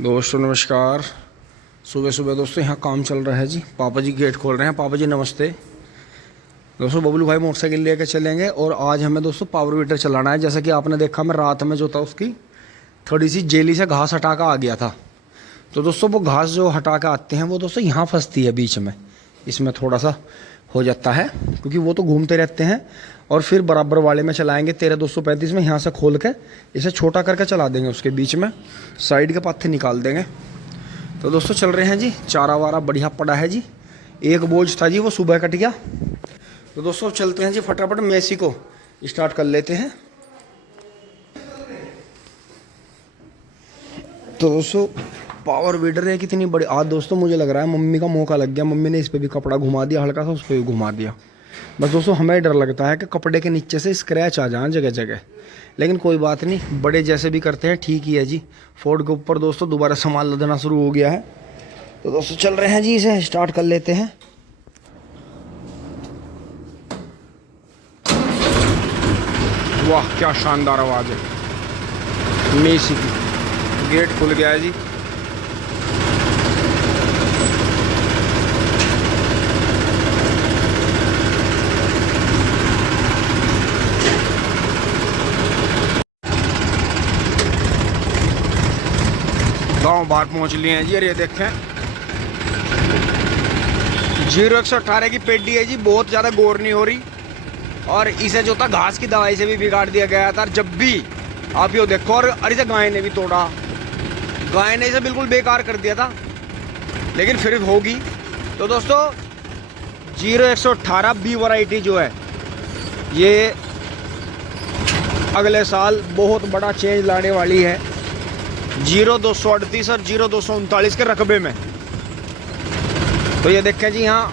दोस्तों नमस्कार। सुबह सुबह दोस्तों यहाँ काम चल रहा है जी। पापा जी गेट खोल रहे हैं। पापा जी नमस्ते। दोस्तों बबलू भाई मोटरसाइकिल लेकर चलेंगे और आज हमें दोस्तों पावर वीटर चलाना है। जैसा कि आपने देखा मैं रात में जो था उसकी थोड़ी सी जेली से घास हटा कर आ गया था। तो दोस्तों वो घास जो हटा कर आते हैं वो दोस्तों यहाँ फंसती है बीच में, इसमें थोड़ा सा हो जाता है क्योंकि वो तो घूमते रहते हैं। और फिर बराबर वाले में चलाएंगे 13-235 में, यहाँ से खोल के इसे छोटा करके चला देंगे। उसके बीच में साइड के पत्ते निकाल देंगे। तो दोस्तों चल रहे हैं जी। चारा वारा बढ़िया पड़ा है जी। एक बोझ था जी वो सुबह कट गया। तो दोस्तों चलते हैं जी फटाफट मेसी को स्टार्ट कर लेते हैं। तो दोस्तों पावर वीडर है कितनी बड़ी। आज दोस्तों मुझे लग रहा है मम्मी का मौका लग गया। मम्मी ने इस पर भी कपड़ा घुमा दिया, हल्का सा उस पर भी घुमा दिया। बस दोस्तों हमें डर लगता है कि कपड़े के नीचे से स्क्रैच आ जाए जगह जगह, लेकिन कोई बात नहीं, बड़े जैसे भी करते हैं ठीक ही है जी। फोर्ड के ऊपर दोस्तों दोबारा सामान लदना शुरू हो गया है। तो दोस्तों चल रहे हैं जी, इसे स्टार्ट कर लेते हैं। वाह क्या शानदार आवाज़ है मेसी की। गेट खुल गया है जी। गाँव बाहर पहुंच लिए हैं जी। और ये देखें 0118 की पेडी है जी। बहुत ज़्यादा गौर नहीं हो रही और इसे जो था घास की दवाई से भी बिगाड़ दिया गया था। जब भी आप यो देखो, और इसे गाय ने भी तोड़ा। गाय ने इसे बिल्कुल बेकार कर दिया था, लेकिन फिर होगी। तो दोस्तों 0118 बी वैरायटी जो है ये अगले साल बहुत बड़ा चेंज लाने वाली है 0238 और 0239 के रकबे में। तो ये देखें जी, यहाँ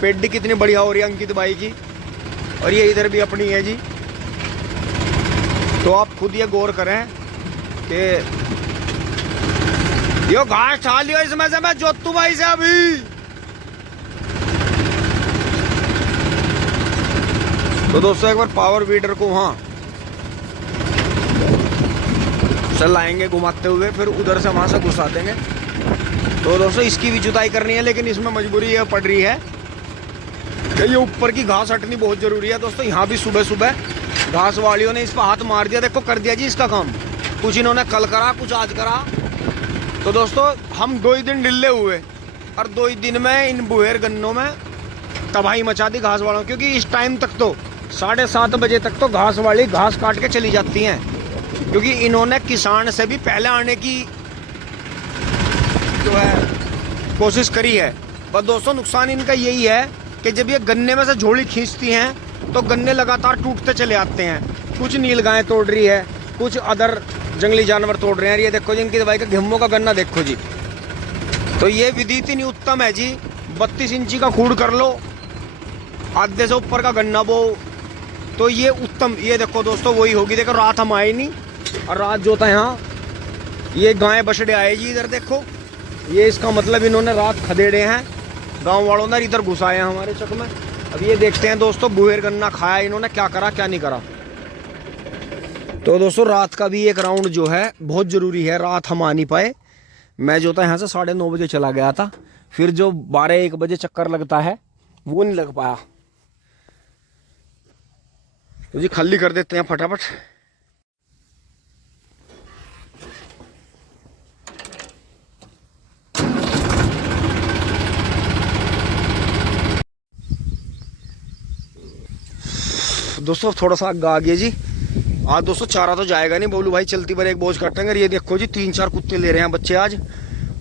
पेडी कितनी बढ़िया हो रही है अंकित भाई की, और ये इधर भी अपनी है जी। तो आप खुद ये गौर करें कि यो घास छा लियो इसमें से मैं जोतू भाई से अभी। तो दोस्तों एक बार पावर वीडर को वहाँ चलाएंगे घुमाते हुए, फिर उधर से वहाँ से घुसा देंगे। तो दोस्तों इसकी भी जुताई करनी है, लेकिन इसमें मजबूरी ये पड़ रही है कि ये ऊपर की घास हटनी बहुत ज़रूरी है। दोस्तों यहाँ भी सुबह सुबह घास वालियों ने इस पर हाथ मार दिया। देखो कर दिया जी इसका काम। कुछ इन्होंने कल करा, कुछ आज करा। तो दोस्तों हम 2 ही दिन ढिल्ले हुए और 2 ही दिन में इन बुहेर गन्नों में तबाही मचा दी घास वालों। क्योंकि इस टाइम तक तो 7:30 बजे तक तो घास वाली घास काट के चली जाती हैं, क्योंकि इन्होंने किसान से भी पहले आने की जो है कोशिश करी है। पर दोस्तों नुकसान इनका यही है कि जब ये गन्ने में से झोली खींचती हैं तो गन्ने लगातार टूटते चले आते हैं। कुछ नीलगायें तोड़ रही है, कुछ अदर जंगली जानवर तोड़ रहे हैं। ये देखो जी इनकी दवाई का गेहूं का गन्ना देखो जी। तो ये विधि इतनी उत्तम है जी। 32 इंची का खूड़ कर लो, आधे से ऊपर का गन्ना बो, तो ये उत्तम। ये देखो दोस्तों वही होगी। देखो रात हम आए नहीं, और रात जो था यहाँ ये गायें बछड़े आए जी। इधर देखो, ये इसका मतलब इन्होंने रात खदेड़े हैं गांव वालों ने, इधर घुसाए हैं हमारे चक में। अब ये देखते हैं दोस्तों बुहेर गन्ना खाया इन्होंने, क्या करा क्या नहीं करा। तो दोस्तों रात का भी एक राउंड जो है बहुत ज़रूरी है। रात हम आ नहीं पाए। मैं जो था यहाँ से 9:30 बजे चला गया था, फिर जो 12-1 बजे चक्कर लगता है वो नहीं लग पाया। तो जी खाली कर देते हैं फटाफट। दोस्तों थोड़ा सा आगे आ गया जी। आज दोस्तों चारा तो जाएगा नहीं, बबलू भाई चलती पर एक बोझ काटेंगे। ये देखो जी 3-4 कुत्ते ले रहे हैं बच्चे आज।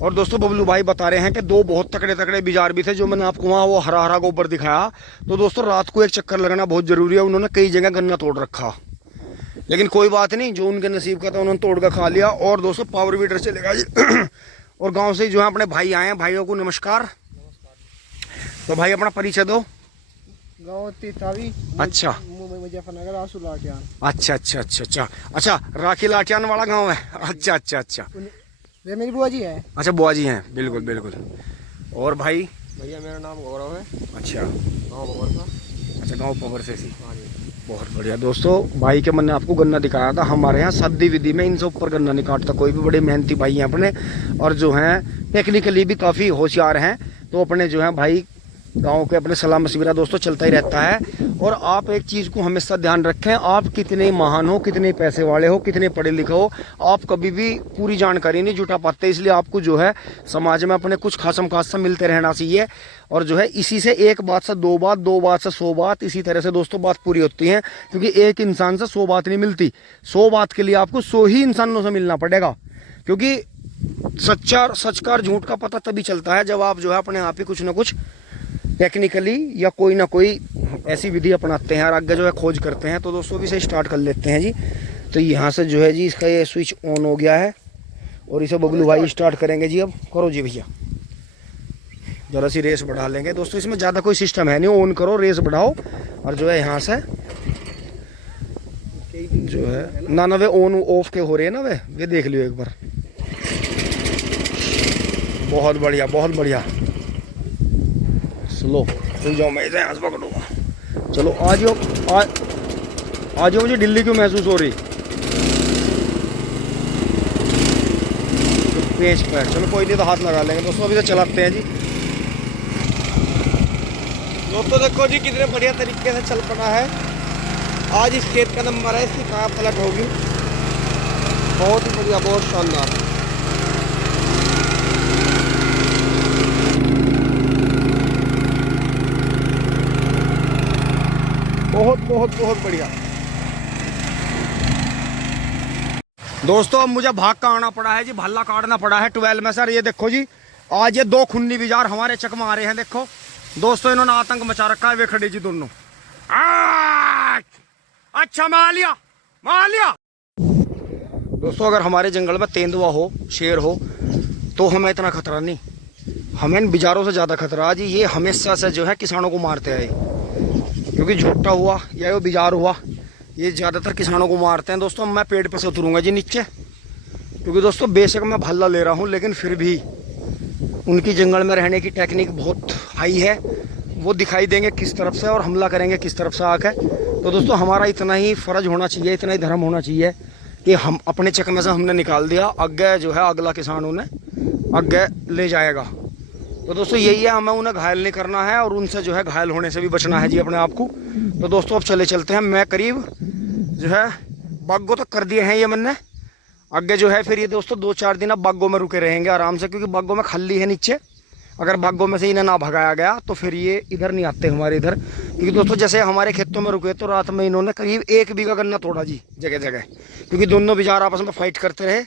और दोस्तों बबलू भाई बता रहे हैं कि 2 बहुत तकड़े तकड़े बिजार भी थे जो मैंने आपको वहाँ वो हरा हरा गोबर दिखाया। तो दोस्तों रात को एक चक्कर लगाना बहुत ज़रूरी है। उन्होंने कई जगह गन्ना तोड़ रखा, लेकिन कोई बात नहीं, जो उनके नसीब का था उन्होंने तोड़ कर खा लिया। और दोस्तों पावर वीडर चलेगा जी। और गाँव से जो है अपने भाई आए हैं, भाइयों को नमस्कार। तो भाई अपना परिचय दो। गाँव तीतावी। अच्छा मुजफ्फरनगर आंसू लाटियान। अच्छा अच्छा अच्छा अच्छा अच्छा राखी लाटियान वाला गांव है। अच्छा अच्छा अच्छा, ये मेरी बुआ जी है। अच्छा बुआ जी हैं, बिल्कुल बिल्कुल। और भाई? भैया मेरा नाम गौरव है। अच्छा गाँव पवर का। अच्छा गाँव पवर से सी। हाँ जी। बहुत बढ़िया दोस्तों, भाई के मन ने आपको गन्ना दिखाया था। हमारे यहाँ शादी विधि में इनसे ऊपर गन्ना नहीं काटता कोई भी। बड़े मेहनती भाई हैं अपने, और जो हैं टेक्निकली भी काफ़ी होशियार हैं। तो अपने जो हैं भाई गांव के अपने सलाह मशविरा दोस्तों चलता ही रहता है। और आप एक चीज़ को हमेशा ध्यान रखें, आप कितने महान हो, कितने पैसे वाले हो, कितने पढ़े लिखे हो, आप कभी भी पूरी जानकारी नहीं जुटा पाते। इसलिए आपको जो है समाज में अपने कुछ खासम खास से मिलते रहना चाहिए। और जो है इसी से एक बात से दो बात, दो बात से 100 बात, इसी तरह से दोस्तों बात पूरी होती है। क्योंकि एक इंसान से 100 बात नहीं मिलती, 100 बात के लिए आपको 100 ही इंसानों से मिलना पड़ेगा। क्योंकि सच का और झूठ का पता तभी चलता है जब आप जो है अपने आप ही कुछ ना कुछ टेक्निकली या कोई ना कोई ऐसी विधि अपनाते हैं और आगे जो है खोज करते हैं। तो दोस्तों भी से स्टार्ट कर लेते हैं जी। तो यहाँ से जो है जी इसका ये स्विच ऑन हो गया है और इसे बबलू भाई स्टार्ट करेंगे जी। अब करो जी भैया, ज़रा सी रेस बढ़ा लेंगे दोस्तों। इसमें ज़्यादा कोई सिस्टम है नहीं, ऑन करो रेस बढ़ाओ और जो है यहाँ से जो है ना वे ऑन ऑफ के हो रहे हैं ना वे देख लियो एक बार। बहुत बढ़िया बहुत बढ़िया। स्लो खुल जाओ, मैं इसे यहाँ से पकड़ूंगा। चलो आ जाओ आ जाओ। मुझे ढिल्ली क्यों महसूस हो रही पेच पर? चलो कोई नहीं, तो हाथ लगा लेंगे दोस्तों। अभी तो चलाते हैं जी दोस्तों। देखो जी कितने बढ़िया तरीके से चल पड़ा है। आज इस खेत का नंबर है, इसकी कहाँ पलट होगी। बहुत ही बढ़िया, बहुत शानदार। बहुत बहुत बहुत बढ़िया दोस्तों। अब मुझे भाग का आना पड़ा है जी, भल्ला काटना पड़ा है 12 में सर। ये देखो जी, आज ये 2 खूनी बिजार हमारे चकमा आ रहे हैं। देखो दोस्तों, इन्होंने आतंक मचा रखा है। वे खड़े जी दोनों। अच्छा मार लिया दोस्तों। अगर हमारे जंगल में तेंदुआ हो, शेर हो, तो हमें इतना खतरा नहीं, हमें इन बिजारों से ज़्यादा खतरा जी। ये हमेशा से जो है किसानों को मारते आए। क्योंकि झोटा हुआ या वो बिजार हुआ, ये ज़्यादातर किसानों को मारते हैं दोस्तों। मैं पेड़ पे से उतरूंगा जी नीचे, क्योंकि दोस्तों बेशक मैं भल्ला ले रहा हूँ, लेकिन फिर भी उनकी जंगल में रहने की टेक्निक बहुत हाई है। वो दिखाई देंगे किस तरफ से और हमला करेंगे किस तरफ से आकर। तो दोस्तों हमारा इतना ही फ़र्ज होना चाहिए, इतना ही धर्म होना चाहिए कि हम अपने चकमे से हमने निकाल दिया, आगे जो है अगला किसान उन्हें आगे ले जाएगा। तो दोस्तों यही है, हमें उन्हें घायल नहीं करना है और उनसे जो है घायल होने से भी बचना है जी अपने आप को। तो दोस्तों अब चलते हैं। मैं करीब जो है बागों तक कर दिए हैं ये मैंने। आगे जो है फिर ये दोस्तों 2-4 दिन अब बागों में रुके रहेंगे आराम से, क्योंकि बागों में खाली है नीचे। अगर बागों में से इन्हें ना भगाया गया तो फिर ये इधर नहीं आते हमारे इधर। क्योंकि दोस्तों जैसे हमारे खेतों में रुके तो रात में इन्होंने करीब 1 बीघा गन्ना तोड़ा जी जगह जगह, क्योंकि दोनों बिजार आपस में फाइट करते रहे,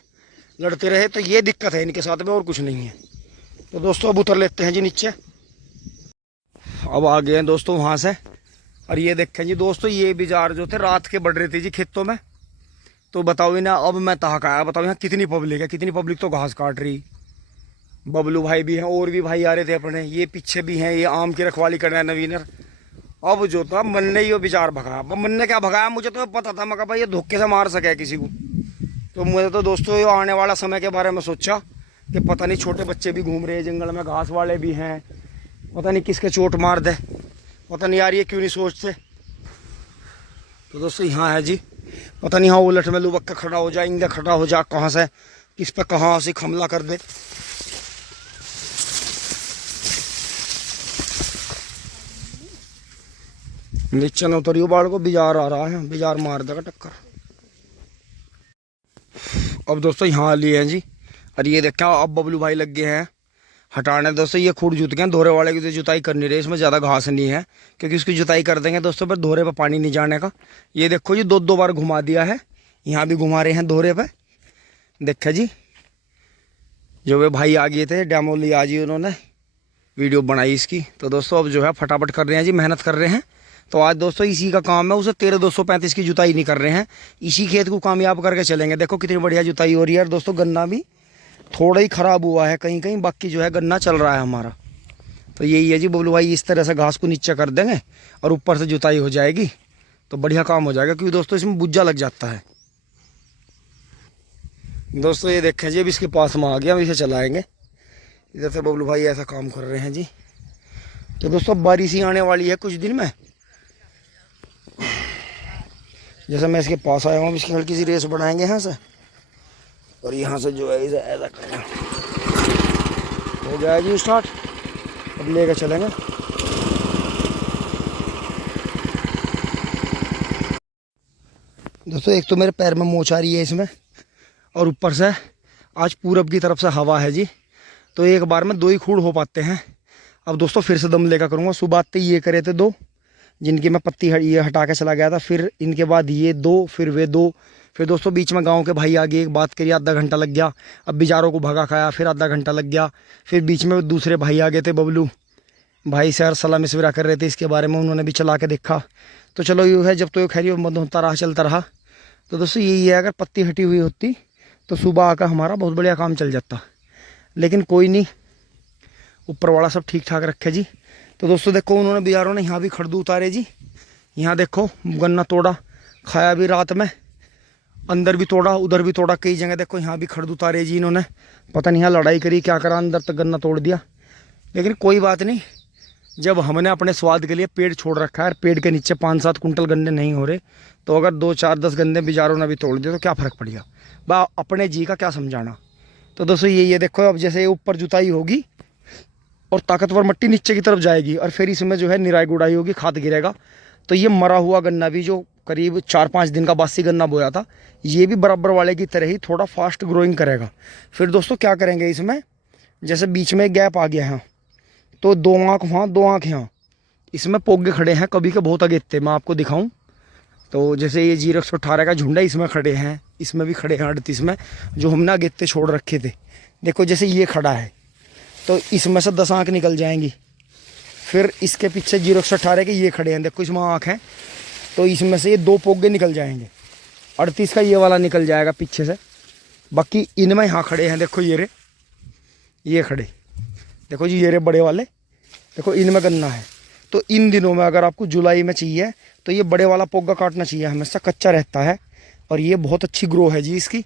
लड़ते रहे। तो ये दिक्कत है इनके साथ में, और कुछ नहीं है। तो दोस्तों अब उतर लेते हैं जी नीचे। अब आ गए हैं दोस्तों वहाँ से। और ये देखें जी दोस्तों, ये बिजार जो थे रात के बढ़ रहे थे जी खेतों में। तो बताओ ना, अब मैं तहक आया। बताओ यहाँ कितनी पब्लिक है, कितनी पब्लिक तो घास काट रही। बबलू भाई भी हैं, और भी भाई आ रहे थे अपने, ये पीछे भी हैं, ये आम की रखवाली कर रहे हैं नवीनर। अब जो था मन ने ये बिजार भगाया। मन ने क्या भगाया, मुझे तो पता था, मैं भाई ये धोखे से मार सके किसी को। तो मुझे तो दोस्तों ये आने वाला समय के बारे में सोचा कि पता नहीं छोटे बच्चे भी घूम रहे हैं जंगल में, घास वाले भी हैं, पता नहीं किसके चोट मार दे, पता नहीं यार ये क्यों नहीं सोचते। तो दोस्तों यहाँ है जी, पता नहीं हाँ उलट में लुबक का खड़ा हो जाए, इंगे खड़ा हो जा, कहाँ से किस पे कहाँ से हमला कर दे। नीचे न उतरियो बाढ़ को, बिजार आ रहा है, बिजार मार देगा टक्कर। अब दोस्तों यहाँ लिए हैं जी। और ये देखा अब बबलू भाई लग गए हैं हटाने दोस्तों। ये खूड जुत गए, धोरे वाले की तो जुताई करनी रही, इसमें ज़्यादा घास नहीं है, क्योंकि उसकी जुताई कर देंगे दोस्तों पर धोरे पे पानी नहीं जाने का। ये देखो जी 2-2 बार घुमा दिया है, यहाँ भी घुमा रहे हैं धोरे पे। देखा जी जो वे भाई आ गए थे डेमो लिया जी, उन्होंने वीडियो बनाई इसकी। तो दोस्तों अब जो है फटाफट कर रहे हैं जी, मेहनत कर रहे हैं। तो आज दोस्तों इसी का काम है, उसे 13,235 की जुताई नहीं कर रहे हैं, इसी खेत को कामयाब करके चलेंगे। देखो कितनी बढ़िया जुताई हो रही है। और दोस्तों गन्ना भी थोड़ा ही ख़राब हुआ है कहीं कहीं, बाकी जो है गन्ना चल रहा है हमारा। तो यही है जी, बबलू भाई इस तरह से घास को नीचे कर देंगे और ऊपर से जुताई हो जाएगी तो बढ़िया काम हो जाएगा, क्योंकि दोस्तों इसमें बुज्जा लग जाता है। दोस्तों ये देखें जी, अब इसके पास में आ गया, हम इसे चलाएँगे। इधर से बबलू भाई ऐसा काम कर रहे हैं जी। तो दोस्तों बारिश ही आने वाली है कुछ दिन में। जैसे मैं इसके पास आया हूँ, इसकी हल्की सी रेस बढ़ाएंगे यहाँ से, और यहाँ से जो है इसे ऐसा करना हो जाएगी स्टार्ट। अब लेकर चलेंगे। दोस्तों एक तो मेरे पैर में मोच आ रही है इसमें, और ऊपर से आज पूरब की तरफ से हवा है जी, तो एक बार में 2 ही खूड़ हो पाते हैं। अब दोस्तों फिर से दम लेकर करूँगा। सुबह आते ये करे थे 2, जिनकी मैं पत्ती ये हटा के चला गया था, फिर इनके बाद ये 2, फिर वे 2, फिर दोस्तों बीच में गांव के भाई आगे एक बात करी, आधा घंटा लग गया। अब बिचारों को भगा खाया, फिर आधा घंटा लग गया। फिर बीच में दूसरे भाई आ गए थे, बबलू भाई सर सलाह मशविरा कर रहे थे इसके बारे में, उन्होंने भी चला के देखा। तो चलो यूँ है, जब तो ये खैरी बंद होता रहा, चलता रहा। तो दोस्तों यही है, अगर पत्ती हटी हुई होती तो सुबह आकर हमारा बहुत बढ़िया काम चल जाता, लेकिन कोई नहीं, ऊपर वाला सब ठीक ठाक रखे जी। तो दोस्तों देखो उन्होंने बिचारों ने यहाँ भी खड़दू उतारे जी। यहाँ देखो गन्ना तोड़ा, खाया भी रात में, अंदर भी तोड़ा, उधर भी तोड़ा, कई जगह देखो यहाँ भी खड़दू उतारे जी इन्होंने। पता नहीं यहाँ लड़ाई करी क्या करा, अंदर तक गन्ना तोड़ दिया। लेकिन कोई बात नहीं, जब हमने अपने स्वाद के लिए पेड़ छोड़ रखा है, पेड़ के नीचे 5-7 कुंटल गन्ने नहीं हो रहे, तो अगर 2-4-10 गन्ने बिचारों ने भी तोड़ दिए तो क्या फ़र्क पड़ेगा, बा अपने जी का क्या समझाना। तो दोस्तों ये देखो, अब जैसे ऊपर जुताई होगी और ताकतवर मिट्टी नीचे की तरफ जाएगी, और फिर इसमें जो है निराई गुड़ाई होगी, खाद गिरेगा, तो ये मरा हुआ गन्ना भी जो करीब 4-5 दिन का बासी गन्ना बोया था, ये भी बराबर वाले की तरह ही थोड़ा फास्ट ग्रोइंग करेगा। फिर दोस्तों क्या करेंगे इसमें, जैसे बीच में गैप आ गया है, तो 2 आँख वहाँ 2 आँख यहाँ, इसमें पोगे खड़े हैं कभी के बहुत अगेते, मैं आपको दिखाऊं तो जैसे ये 0-118 का झुंडा इसमें खड़े हैं, इसमें भी खड़े हैं 38 में, जो हमने अगेते छोड़ रखे थे। देखो जैसे ये खड़ा है, तो इसमें से 10 आँख निकल जाएंगी। फिर इसके पीछे 0-118 के ये खड़े हैं, देखो इसमें आँख है, तो इसमें से ये 2 पोगे निकल जाएंगे। 38 का ये वाला निकल जाएगा पीछे से। बाकी इनमें यहाँ खड़े हैं, देखो ये खड़े, देखो जी ये बड़े वाले, देखो इनमें गन्ना है। तो इन दिनों में अगर आपको जुलाई में चाहिए तो ये बड़े वाला पोगा काटना चाहिए, हमेशा कच्चा रहता है, और ये बहुत अच्छी ग्रो है जी इसकी।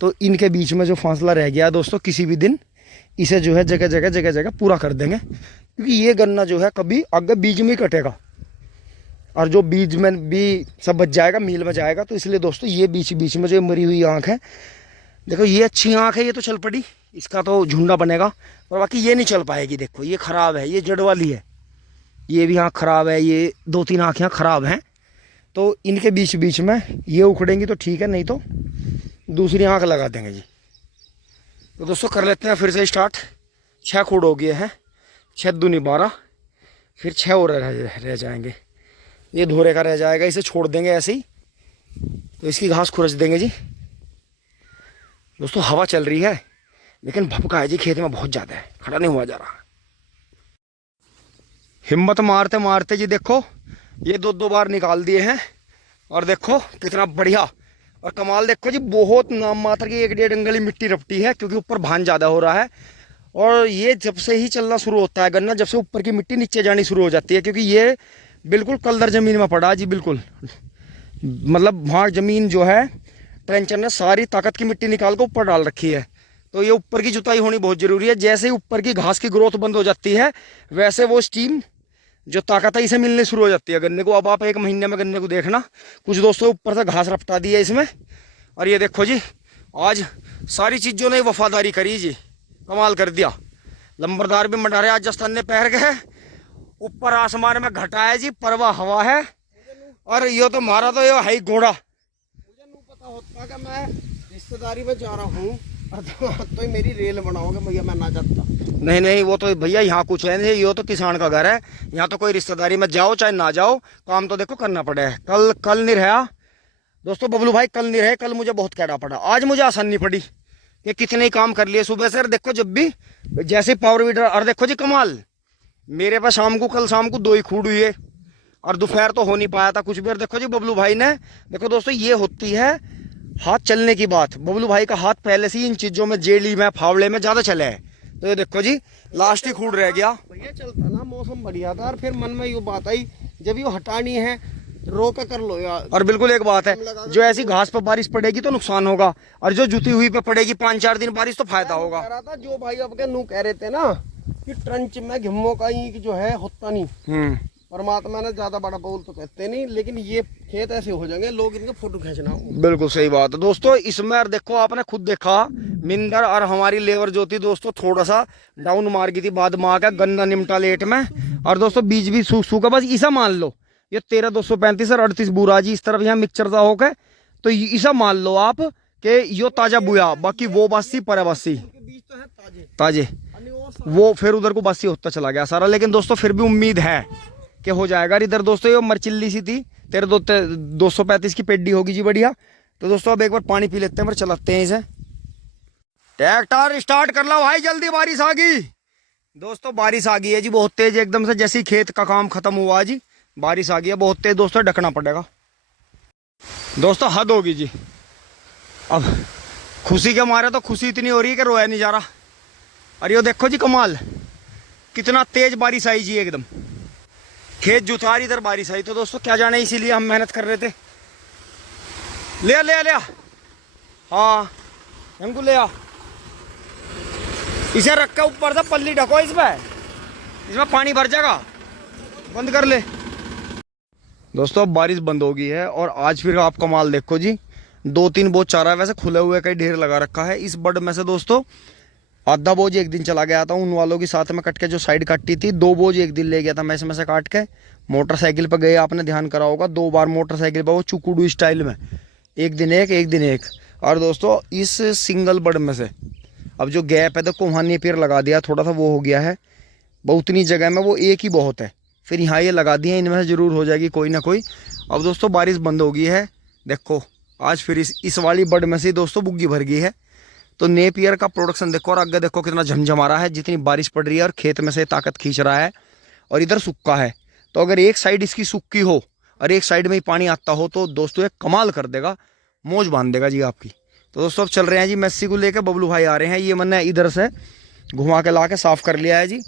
तो इनके बीच में जो फासला रह गया दोस्तों, किसी भी दिन इसे जो है जगह जगह पूरा कर देंगे, क्योंकि ये गन्ना जो है कभी आगे बीज में कटेगा, और जो बीज में भी सब बच जाएगा, मील में जाएगा। तो इसलिए दोस्तों ये बीच में जो मरी हुई आँख है, देखो ये अच्छी आँख है, ये तो चल पड़ी, इसका तो झुंडा बनेगा, और बाकी ये नहीं चल पाएगी। देखो ये ख़राब है, ये जड़ वाली है, ये भी आँख ख़राब है, ये 2-3 आँख यहाँ ख़राब हैं। तो इनके बीच में ये उखड़ेंगी तो ठीक है, नहीं तो दूसरी आँख लगा देंगे जी। तो दोस्तों कर लेते हैं फिर से स्टार्ट। 6 खूड़ हो गए हैं, 6 दूनी 12, फिर 6 और रह जाएंगे। ये धोरे का रह जाएगा, इसे छोड़ देंगे ऐसे ही, तो इसकी घास खुरच देंगे जी। दोस्तों हवा चल रही है, लेकिन भपका है जी खेत में बहुत ज़्यादा है, खड़ा नहीं हुआ जा रहा। हिम्मत मारते मारते जी देखो ये 2 बार निकाल दिए हैं, और देखो कितना बढ़िया। और कमाल देखो जी, बहुत नाम मात्र की 1-1.5 अंगली मिट्टी रपटी है, क्योंकि ऊपर भान ज़्यादा हो रहा है। और ये जब से ही चलना शुरू होता है गन्ना, जब से ऊपर की मिट्टी नीचे जानी शुरू हो जाती है, क्योंकि ये बिल्कुल कलदर ज़मीन में पड़ा जी, बिल्कुल मतलब वहाँ ज़मीन जो है ट्रेंचर ने सारी ताकत की मिट्टी निकाल कर ऊपर डाल रखी है। तो ये ऊपर की जुताई होनी बहुत ज़रूरी है। जैसे ही ऊपर की घास की ग्रोथ बंद हो जाती है, वैसे वो स्टीम जो ताकत है इसे मिलने शुरू हो जाती है गन्ने को। अब आप 1 महीने में गन्ने को देखना, कुछ दोस्तों ऊपर से घास रपटा दी है इसमें। और ये देखो जी, आज सारी चीज़ों ने वफादारी करी जी, कमाल कर दिया। लंबरदार भी मंडारे आज जस्तान ने पैर गए, ऊपर आसमान में घटा है जी, परवा हवा है, और यो तो मारा तो यो हाई घोड़ा। मुझे नहीं पता होता कि मैं रिश्तेदारी में जा रहा हूँ, तो मेरी रेल बनाओगे भैया, मैं ना जाता। नहीं वो तो भैया यहाँ कुछ है नहीं, ये तो किसान का घर है, यहाँ तो कोई रिश्तेदारी में जाओ चाहे ना जाओ, काम तो देखो करना पड़ेगा। कल नहीं रहा दोस्तों, बबलू भाई कल नहीं रहे, कल मुझे बहुत कहना पड़ा, आज मुझे आसानी पड़ी कि कितने ही काम कर लिए सुबह से। देखो जब भी जैसे पावर वीडर, और देखो जी कमाल, मेरे पास कल शाम को 2 ही खूड़ हुई है, और दोपहर तो हो नहीं पाया था कुछ भी। और देखो जी बबलू भाई ने, देखो दोस्तों ये होती है हाथ चलने की बात। बबलू भाई का हाथ पहले से ही इन चीज़ों में, जेली में, फावड़े में ज़्यादा चले है। तो ये देखो जी लास्ट ही खूड़ रह गया। भैया चलता ना, मौसम बढ़िया था, और फिर मन में ये बात आई, जब ये हटानी है रोक कर लो यार। और बिल्कुल एक बात है, जो ऐसी घास पर बारिश पड़ेगी तो नुकसान होगा, और जो जुती हुई पे पड़ेगी 5-4 दिन बारिश तो फायदा होगा। कह रहा था जो भाई अब के नू कह रहे थे ना कि ट्रंच में घिम्मो का ही जो है होता नहीं, परमात्मा ने ज्यादा बड़ा बोल तो कहते नहीं, लेकिन ये खेत ऐसे हो जाएंगे लोग इनके फोटो खींचना। बिल्कुल सही बात है दोस्तों। इसमें और देखो आपने खुद देखा मिंदर और हमारी लेबर जो थी दोस्तों थोड़ा सा डाउन मार गई थी बाद में आकर गन्ना निमटा लेट में। और दोस्तों बीज भी सूखा बस ऐसा मान लो ये 13,235 और 38 बुरा जी इस तरफ यहाँ मिक्सचर सा होकर तो ऐसा मान लो आप कि यो ताजा बुया बाकी वो बासी पर बासी बीज तो है ताजे ताजे वो फिर उधर को बासी होता चला गया सारा। लेकिन दोस्तों फिर भी उम्मीद है कि हो जाएगा। इधर दोस्तों ये मरचिल्ली सी थी 13,235 की पेड्डी होगी जी बढ़िया। तो दोस्तों अब एक बार पानी पी लेते हैं फिर चलाते हैं इसे। ट्रैक्टर स्टार्ट कर लो भाई जल्दी बारिश आ गई। दोस्तों बारिश आ गई है जी बहुत तेज एकदम से, जैसे ही खेत का काम खत्म हुआ जी बारिश आ गई है बहुत तेज दोस्तों, ढकना पड़ेगा दोस्तों, हद होगी जी। अब खुशी के मारे तो खुशी इतनी हो रही है कि रोया नहीं जा रहा। और ये देखो जी कमाल कितना तेज बारिश आई जी एकदम, खेत जुतार इधर बारिश आई। तो दोस्तों क्या जाने इसीलिए हम मेहनत कर रहे थे। ले आ हाँ हमको ले आ, इसे रख के ऊपर से पल्ली ढको इसमें पानी भर जाएगा, बंद कर ले। दोस्तों अब बारिश बंद हो गई है और आज फिर आप कमाल देखो जी 2-3 बोझ चारा वैसे खुले हुए कई ढेर लगा रखा है। इस बड में से दोस्तों आधा बोझ एक दिन चला गया था उन वालों के साथ में कट के जो साइड काटी थी, 2 बोझ एक दिन ले गया था मैं इसमें से काट के। मोटरसाइकिल पर गए आपने ध्यान करा होगा 2 बार मोटरसाइकिल पर वो चुकुडू स्टाइल में एक दिन एक। और दोस्तों इस सिंगल बड में से अब जो गैप है देखो वहाँ नेपियर लगा दिया, थोड़ा सा वो हो गया है बहुतनी जगह में वो एक ही बहुत है, फिर यहाँ ये लगा दिए इनमें से जरूर हो जाएगी कोई ना कोई। अब दोस्तों बारिश बंद हो गई है देखो आज फिर इस वाली बड में से दोस्तों बुग्गी भर गई है। तो नेपियर का प्रोडक्शन देखो और आगे देखो कितना झमझमा रहा है, जितनी बारिश पड़ रही है और खेत में से ताकत खींच रहा है। और इधर सूखा है तो अगर एक साइड इसकी सूखी हो और एक साइड में ही पानी आता हो तो दोस्तों एक कमाल कर देगा, मौज बांध देगा जी आपकी। तो दोस्तों अब चल रहे हैं जी मेस्सी को लेकर, बबलू भाई आ रहे हैं, ये मैंने इधर से घुमा के ला के साफ कर लिया है जी।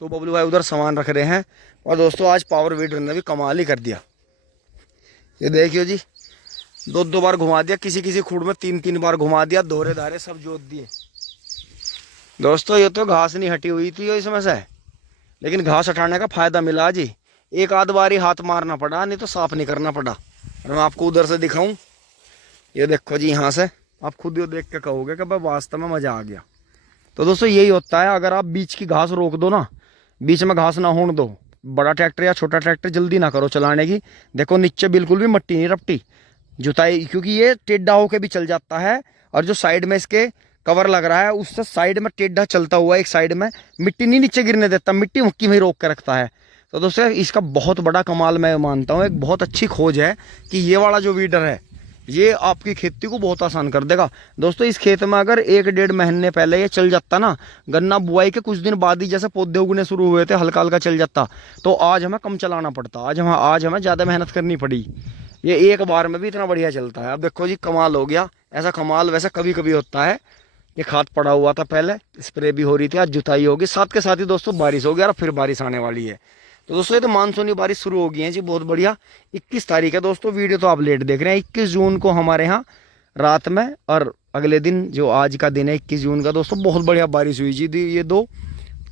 तो बबलू भाई उधर सामान रख रहे हैं। और दोस्तों आज पावर वीडर ने भी कमाल ही कर दिया, ये देखियो जी 2 बार घुमा दिया, किसी खूड़ में 3 बार घुमा दिया, दोहरे धारे सब जोत दिए। दोस्तों ये तो घास नहीं हटी हुई थी इसमें से, लेकिन घास हटाने का फायदा मिला जी, एक आध बार ही हाथ मारना पड़ा नहीं तो साफ नहीं करना पड़ा। और मैं आपको उधर से दिखाऊं, ये देखो जी यहाँ से आप खुद ये देख के कहोगे कि भाई वास्तव में मजा आ गया। तो दोस्तों यही होता है, अगर आप बीच की घास रोक दो ना, बीच में घास ना होने दो, बड़ा ट्रैक्टर या छोटा ट्रैक्टर जल्दी ना करो चलाने की। देखो नीचे बिल्कुल भी मट्टी नहीं रपटी जुताई, क्योंकि ये टेढ़ा होके भी चल जाता है और जो साइड में इसके कवर लग रहा है उससे साइड में टेढ़ा चलता हुआ एक साइड में मिट्टी नहीं नीचे गिरने देता, मिट्टी मुक्की में ही रोक के रखता है। तो दोस्तों इसका बहुत बड़ा कमाल मैं मानता हूँ, एक बहुत अच्छी खोज है कि ये वाला जो वीडर है ये आपकी खेती को बहुत आसान कर देगा। दोस्तों इस खेत में अगर 1-1.5 महीने पहले ये चल जाता ना, गन्ना बुआई के कुछ दिन बाद ही जैसे पौधे उगने शुरू हुए थे हल्का हल्का चल जाता, तो आज हमें कम चलाना पड़ता, आज हमें ज़्यादा मेहनत करनी पड़ी। ये एक बार में भी इतना बढ़िया चलता है। अब देखो जी कमाल हो गया, ऐसा कमाल वैसा कभी कभी होता है। ये खाद पड़ा हुआ था पहले, स्प्रे भी हो रही थी, आज जुताई होगी, साथ के साथ ही दोस्तों बारिश हो गया और फिर बारिश आने वाली है। तो दोस्तों ये तो मानसूनी बारिश शुरू हो गई है जी, बहुत बढ़िया। 21 तारीख है दोस्तों, वीडियो तो आप लेट देख रहे हैं। 21 जून को हमारे यहाँ रात में और अगले दिन जो आज का दिन है 21 जून का दोस्तों बहुत बढ़िया बारिश हुई जी ये 2।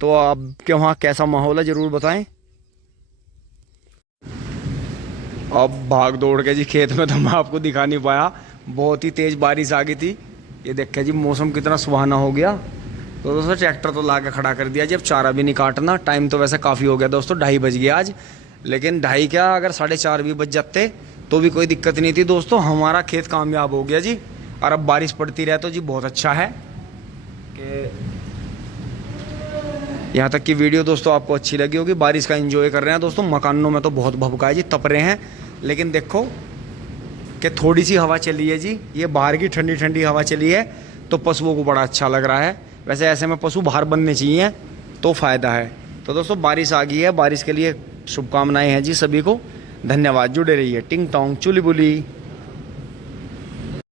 तो आपके वहाँ कैसा माहौल है ज़रूर बताएं। अब भाग दौड़ के जी खेत में तो मैं आपको दिखा नहीं पाया, बहुत ही तेज़ बारिश आ गई थी। ये देखे जी मौसम कितना सुहाना हो गया। तो दोस्तों ट्रैक्टर तो ला के खड़ा कर दिया जी, अब चारा भी नहीं काटना। टाइम तो वैसे काफ़ी हो गया दोस्तों, 2:30 बज गया आज, लेकिन 2:30 क्या अगर 4:30 भी बज जाते तो भी कोई दिक्कत नहीं थी दोस्तों। हमारा खेत कामयाब हो गया जी। और अब बारिश पड़ती रहे तो जी बहुत अच्छा है कि यहाँ तक की वीडियो दोस्तों आपको अच्छी लगी होगी। बारिश का एंजॉय कर रहे हैं दोस्तों, मकानों में तो बहुत भभका है जी, तप रहे हैं। लेकिन देखो कि थोड़ी सी हवा चली है जी, ये बाहर की ठंडी ठंडी हवा चली है तो पशुओं को बड़ा अच्छा लग रहा है। वैसे ऐसे में पशु बाहर बनने चाहिए तो फ़ायदा है। तो दोस्तों बारिश आ गई है, बारिश के लिए शुभकामनाएं हैं जी सभी को, धन्यवाद। जुड़े रहिए टिंग टोंग चुली बुली।